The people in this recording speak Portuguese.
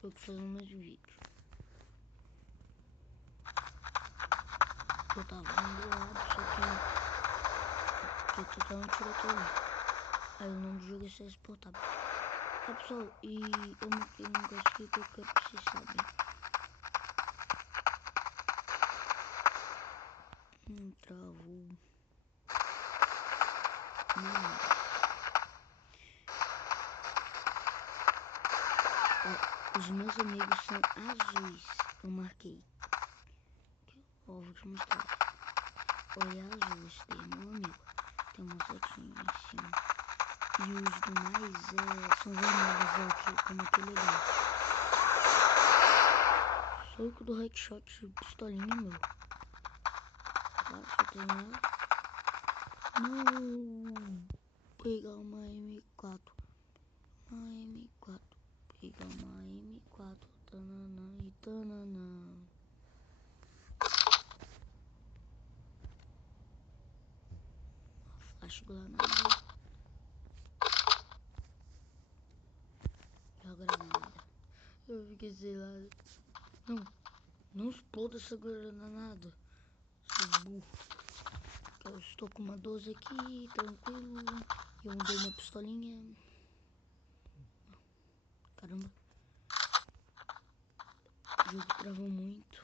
Tô fazendo mais vídeo. Eu tava do lado, só que totalmente tirou. Aí o nome do jogo é CS Portátil. Pessoal, e eu marquei um negócio aqui que eu quero que vocês sabem. Travou. Ó, os meus amigos são azuis. Eu marquei. Ó, vou te mostrar. Olha, azul esse daí, meu amigo. Tem uma setinha em cima. E os demais são vermelhos, ó, como aquele ali. Soco do headshot pistolinha, meu. Só tem ela. Não. Pegar uma M4. Uma M4. Pegar uma M4. Tananã e tananã. Flash granada. E a granada. Eu fiquei sei lá. Não exploda essa granada. Seu burro. Eu estou com uma 12 aqui, tranquilo. Eu mudei minha pistolinha. Caramba. O jogo travou muito.